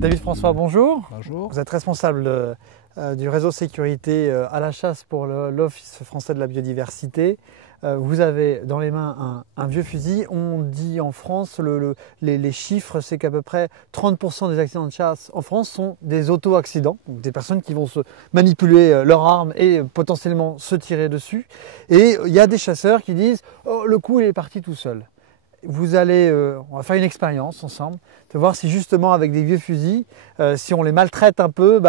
David François, bonjour. Bonjour. Vous êtes responsable du réseau sécurité à la chasse pour l'Office français de la biodiversité. Vous avez dans les mains un vieux fusil. On dit en France, les chiffres, c'est qu'à peu près 30% des accidents de chasse en France sont des auto-accidents, donc des personnes qui vont se manipuler leur arme et potentiellement se tirer dessus. Et il y a des chasseurs qui disent oh, le coup il est parti tout seul. Vous allez, on va faire une expérience ensemble, de voir si justement avec des vieux fusils, si on les maltraite un peu,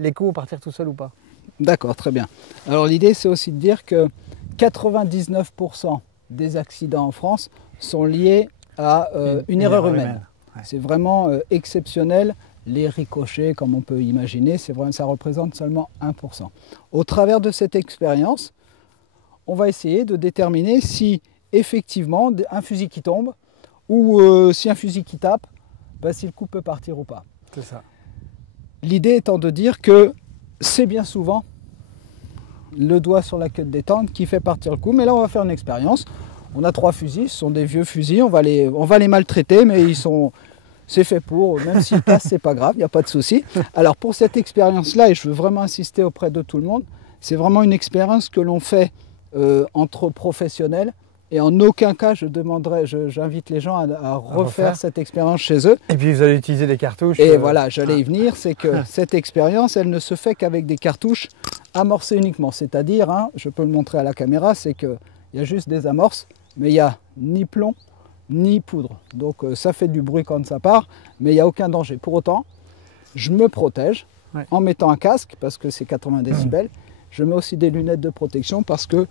les coups vont partir tout seuls ou pas. D'accord, très bien. Alors l'idée c'est aussi de dire que 99% des accidents en France sont liés à une erreur humaine. Ouais. C'est vraiment exceptionnel. Les ricochets, comme on peut imaginer, ça représente seulement 1%. Au travers de cette expérience, on va essayer de déterminer si effectivement un fusil qui tombe ou si un fusil qui tape, si le coup peut partir ou pas. C'est ça. L'idée étant de dire que c'est bien souvent le doigt sur la queue de détente qui fait partir le coup. Mais là, on va faire une expérience. On a 3 fusils, ce sont des vieux fusils. On va les maltraiter, mais c'est fait pour. Même s'ils passent, c'est pas grave, il n'y a pas de souci. Alors pour cette expérience-là, et je veux vraiment insister auprès de tout le monde, c'est vraiment une expérience que l'on fait entre professionnels. Et en aucun cas, j'invite les gens à refaire cette expérience chez eux. Et puis vous allez utiliser des cartouches. Et voilà, j'allais y venir, c'est que cette expérience, elle ne se fait qu'avec des cartouches amorcées uniquement. C'est-à-dire, je peux le montrer à la caméra, c'est qu'il y a juste des amorces, mais il n'y a ni plomb, ni poudre. Donc ça fait du bruit quand ça part, mais il n'y a aucun danger. Pour autant, je me protège en mettant un casque, parce que c'est 80 décibels. Je mets aussi des lunettes de protection, parce que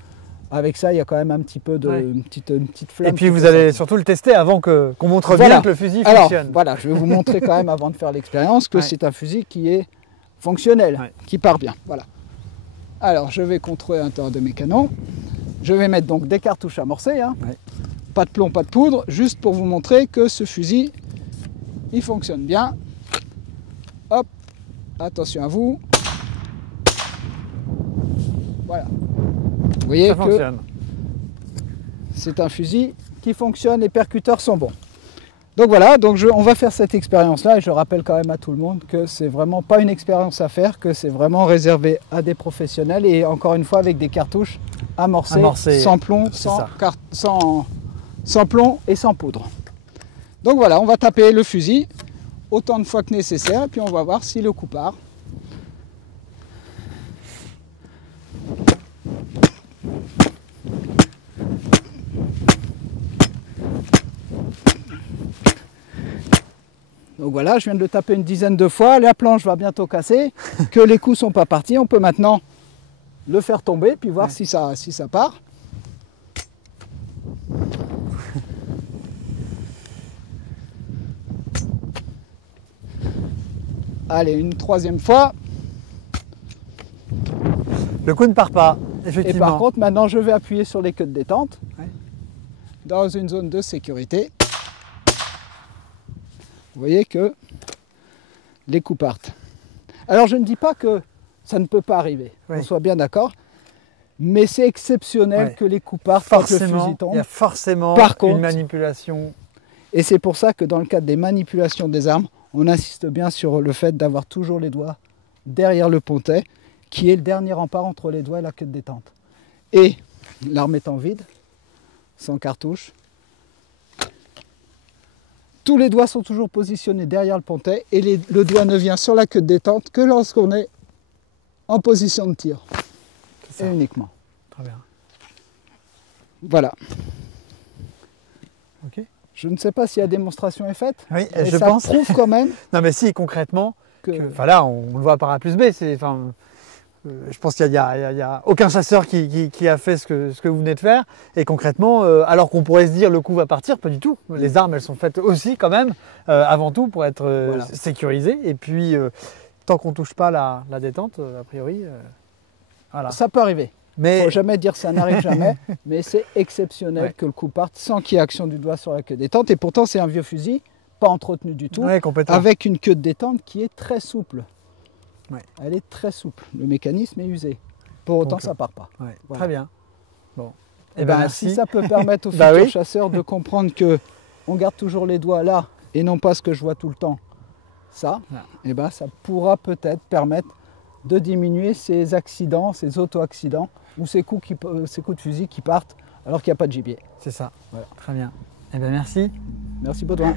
avec ça, il y a quand même un petit peu de une petite flamme. Et puis vous allez surtout le tester avant qu'on montre bien que le fusil fonctionne. Alors, voilà, je vais vous montrer quand même avant de faire l'expérience que c'est un fusil qui est fonctionnel, qui part bien. Voilà. Alors, je vais contrôler l'intérieur de mes canons. Je vais mettre donc des cartouches amorcées. Pas de plomb, pas de poudre, juste pour vous montrer que ce fusil, il fonctionne bien. Hop, attention à vous. Voilà. Vous voyez que c'est un fusil qui fonctionne, les percuteurs sont bons. Donc voilà, on va faire cette expérience-là et je rappelle quand même à tout le monde que c'est vraiment pas une expérience à faire, que c'est vraiment réservé à des professionnels et encore une fois avec des cartouches amorcées. Sans plomb, sans plomb et sans poudre. Donc voilà, on va taper le fusil autant de fois que nécessaire et puis on va voir si le coup part. Donc voilà, je viens de le taper une dizaine de fois, la planche va bientôt casser, que les coups ne sont pas partis. On peut maintenant le faire tomber, puis voir si ça part. Allez, une troisième fois. Le coup ne part pas, effectivement. Et par contre, maintenant, je vais appuyer sur les queues de détente, dans une zone de sécurité. Vous voyez que les coups partent. Alors je ne dis pas que ça ne peut pas arriver, qu'on soit bien d'accord, mais c'est exceptionnel que les coups partent quand le fusil tombe. Il y a forcément une manipulation. Et c'est pour ça que dans le cadre des manipulations des armes, on insiste bien sur le fait d'avoir toujours les doigts derrière le pontet, qui est le dernier rempart entre les doigts et la queue de détente. Et l'arme étant vide, sans cartouche, tous les doigts sont toujours positionnés derrière le pontet et le doigt ne vient sur la queue de détente que lorsqu'on est en position de tir. Et uniquement. Très bien. Voilà. Ok. Je ne sais pas si la démonstration est faite. Oui, mais je ça pense. prouve quand même. Non mais si, concrètement, là on le voit par A plus B. Je pense qu'il n'y a aucun chasseur qui a fait ce que vous venez de faire. Et concrètement, alors qu'on pourrait se dire le coup va partir, pas du tout. Les armes, elles sont faites aussi quand même, avant tout, pour être sécurisées. Et puis, tant qu'on ne touche pas la détente, a priori, voilà. Ça peut arriver. Mais... Il ne faut jamais dire que ça n'arrive jamais, mais c'est exceptionnel que le coup parte sans qu'il y ait action du doigt sur la queue de détente. Et pourtant, c'est un vieux fusil, pas entretenu du tout, avec une queue de détente qui est très souple. Elle est très souple. Le mécanisme est usé. Pour autant, ça ne part pas. Voilà. Très bien. Bon. Eh ben, merci. Si ça peut permettre aux Bah futurs oui. chasseurs de comprendre que on garde toujours les doigts là et non pas ce que je vois tout le temps, ça, eh ben, ça pourra peut-être permettre de diminuer ces accidents, ces auto-accidents ou ces coups de fusil qui partent alors qu'il n'y a pas de gibier. C'est ça. Voilà. Très bien. Eh bien, merci. Merci Baudouin.